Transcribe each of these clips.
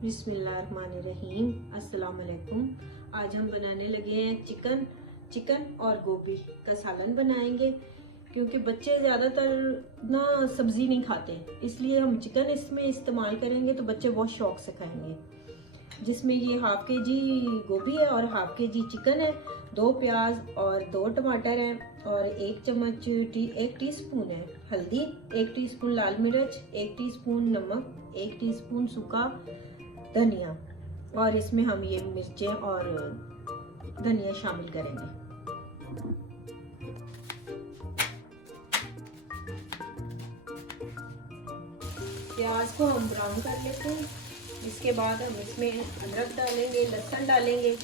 बिस्मिल्लाहिर्रहमानिर्रहीम। अस्सलाम वालेकुम। आज हम बनाने लगे हैं चिकन और गोभी का सालन बनाएंगे, क्योंकि बच्चे ज़्यादातर ना सब्ज़ी नहीं खाते, इसलिए हम चिकन इसमें इस्तेमाल करेंगे तो बच्चे बहुत शौक से खाएंगे। जिसमें ये हाफ के जी गोभी है और हाफ के जी चिकन है, 2 प्याज और 2 टमाटर हैं और 1 टीस्पून है हल्दी, 1 टीस्पून लाल मिर्च, 1 टीस्पून नमक, 1 टीस्पून सूखा धनिया, और इसमें हम ये मिर्चें और धनिया शामिल करेंगे। प्याज को हम ब्राउन कर लेते हैं। इसके बाद हम इसमें अदरक डालेंगे, लहसुन डालेंगे।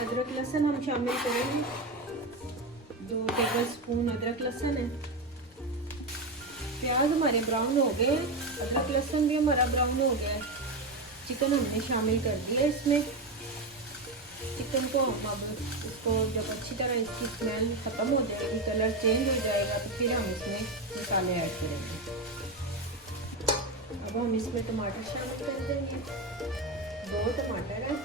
अदरक लहसुन हम शामिल करेंगे, 2 टेबल स्पून अदरक लहसुन है। प्याज हमारे ब्राउन हो गए, अदरक लहसुन भी हमारा ब्राउन हो गया है। चिकन हमने शामिल कर दिया इसमें। चिकन को हम अब इसको जब अच्छी तरह इसकी स्मेल ख़त्म हो जाएगी, कलर चेंज हो जाएगा, तो फिर हम इसमें मसाले ऐड करेंगे। अब हम इसमें टमाटर शामिल कर देंगे, 2 टमाटर हैं।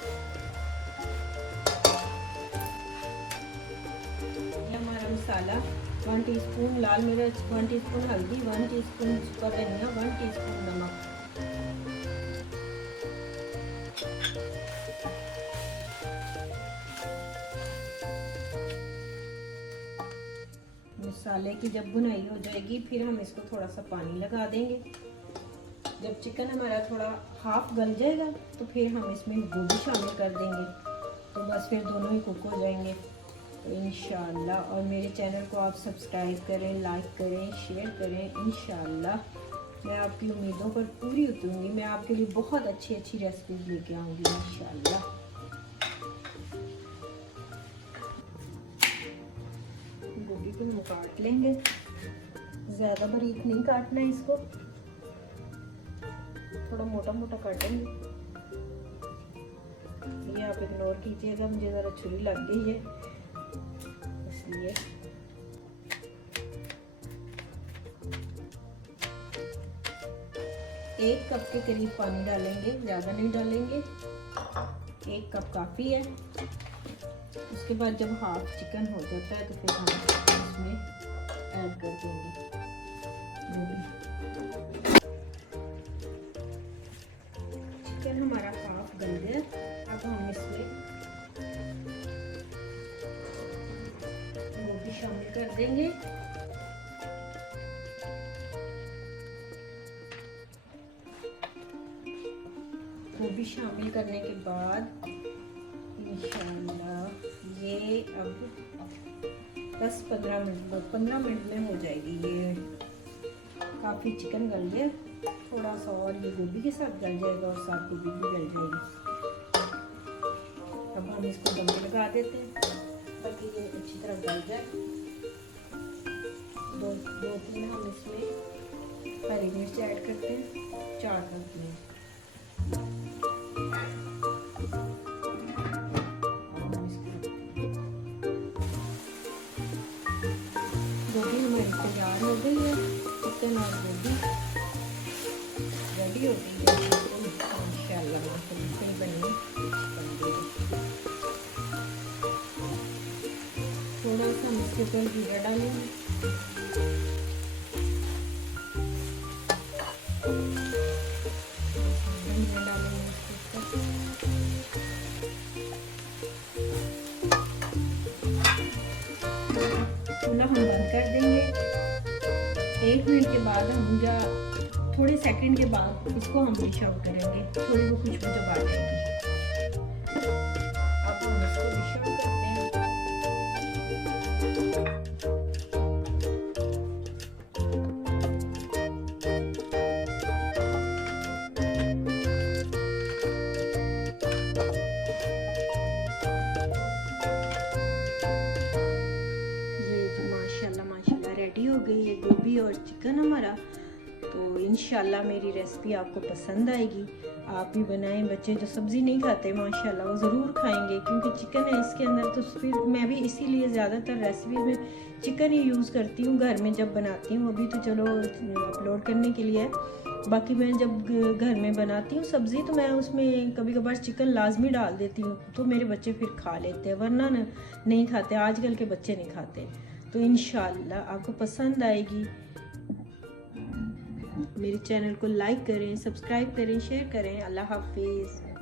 ये हमारा मसाला 1 टीस्पून लाल मिर्च, 1 टीस्पून हल्दी, 1 टीस्पून सूखा धनिया, 1 टीस्पून नमक। मसाले की जब भुनाई हो जाएगी, फिर हम इसको थोड़ा सा पानी लगा देंगे। जब चिकन हमारा थोड़ा हाफ गल जाएगा, तो फिर हम इसमें गोभी शामिल कर देंगे। तो बस फिर दोनों ही कुक हो जाएंगे तो इंशाअल्लाह। और मेरे चैनल को आप सब्सक्राइब करें, लाइक करें, शेयर करें। इंशाअल्लाह मैं आपकी उम्मीदों पर पूरी उतरूंगी। मैं आपके लिए बहुत अच्छी रेसिपीज लेके आऊँगी इंशाअल्लाह। गोभी को हम काट लेंगे, ज़्यादा बारीक नहीं काटना है इसको, थोड़ा मोटा मोटा काटेंगे। ये आप इग्नोर कीजिएगा, मुझे ज़रा छुरी लग गई है इसलिए। एक कप के करीब पानी डालेंगे, ज़्यादा नहीं डालेंगे, 1 कप काफ़ी है। उसके बाद जब हाफ चिकन हो जाता है, तो फिर हम इसमें ऐड कर देंगे चिकन। हमारा हाफ गल गया, अब हम इसमें गोभी शामिल कर देंगे। गोभी शामिल करने के बाद इंशाअल्लाह ये अब 15 मिनट में हो जाएगी। ये काफ़ी चिकन गल गया, थोड़ा सा और ये गोभी के साथ गल जाएगा और साथ गोभी भी गल जाएगी। अब हम इसको दम पे लगा देते हैं ताकि ये अच्छी तरह गल जाए। 2-3 हम इसमें हरी मिर्च ऐड करते हैं, 4 करते हैं। गोभी हमारी तैयार हो गई है, चिकन और गोभी रेडी हो गई है इंशाअल्लाह। माशाअल्लाह बनी थोड़ा सा हम इसके ऊपर जीरा डालेंगे, धनिया डालेंगे इसके ऊपर। चूल्हा हम बंद कर देंगे। 1 मिनट के बाद हम या थोड़े सेकंड के बाद इसको हम डिश आउट करेंगे, थोड़ी वो खुशबू जब आ जाएगी। अब हम इसको डिश आउट करते हैं। माशाल्लाह रेडी हो गई है गोभी और चिकन हमारा। तो इंशाल्लाह मेरी रेसिपी आपको पसंद आएगी, आप भी बनाएं। बच्चे जो सब्ज़ी नहीं खाते माशाल्लाह वो ज़रूर खाएंगे, क्योंकि चिकन है इसके अंदर। तो फिर मैं भी इसीलिए ज़्यादातर रेसिपी में चिकन ही यूज़ करती हूँ घर में जब बनाती हूँ। अभी तो चलो अपलोड करने के लिए बाकी मैं जब घर में बनाती हूँ सब्ज़ी तो मैं उसमें कभी कभार चिकन लाजमी डाल देती हूँ, तो मेरे बच्चे फिर खा लेते हैं, वरना नहीं खाते, आजकल के बच्चे नहीं खाते। तो इंशाल्लाह आपको पसंद आएगी। मेरे चैनल को लाइक करें, सब्सक्राइब करें, शेयर करें। अल्लाह हाफिज़।